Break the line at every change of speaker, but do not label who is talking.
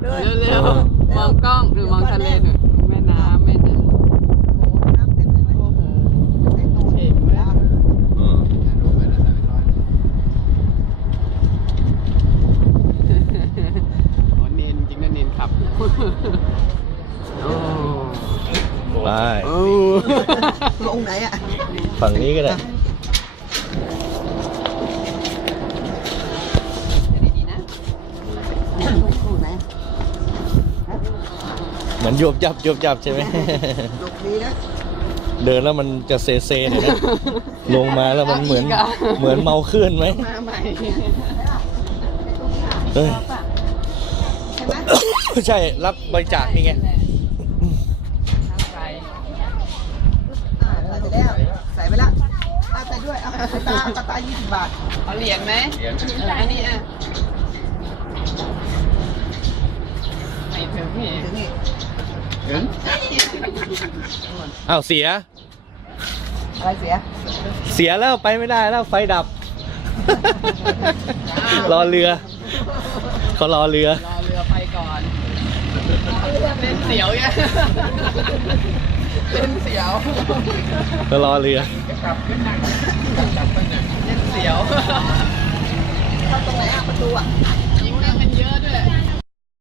ด้วย
เร็วๆมองกล้องหรือมองทะเลหนูแม่น้ำแม่น้ำ
โอ้โหน้ำเต็มเลยไหม
โอ้โห
ใส่ตู้
เห็นไหม
อืม
อ๋อเนนจริงนะเนนขับโอ้
ไป
โอ้
ลงไหนอ่ะ
ฝั่งนี้ก็ได้
ดีๆนะ
ลงไหน
เหมือนโยบยับโยบยับใช่ไหม
ลงดีนะ
เดินแล้วมันจะเซเซหน่อยนะ ลงมาแล้วมันเหมือนเมาขึ้นไหม
มาใหม่
เอ้ย
ใช่ไหม
ใช่ รับบริจาคนี่ไง
ไป
ใส่ไปแล้วใส่ไปละใส่ด้วยเอาตา20 บาท
เอาเหรียญไหมอันนี้อ่ะไม่ถึงพี่
ถึงนี่
ถึง
อ้าวเสีย
อะไรเสีย
เสียแล้วไปไม่ได้แล้วไฟดับ รอเรือ เขารอเรือ
รอเรือไปก่อนเล่นเสียวไงเล่นเสียว
เขารอเรือ
เล่นเสียว
เข้าตรงไหนอ่ะประตูอ่ะ
ยิงแม่งกันเยอะด้วย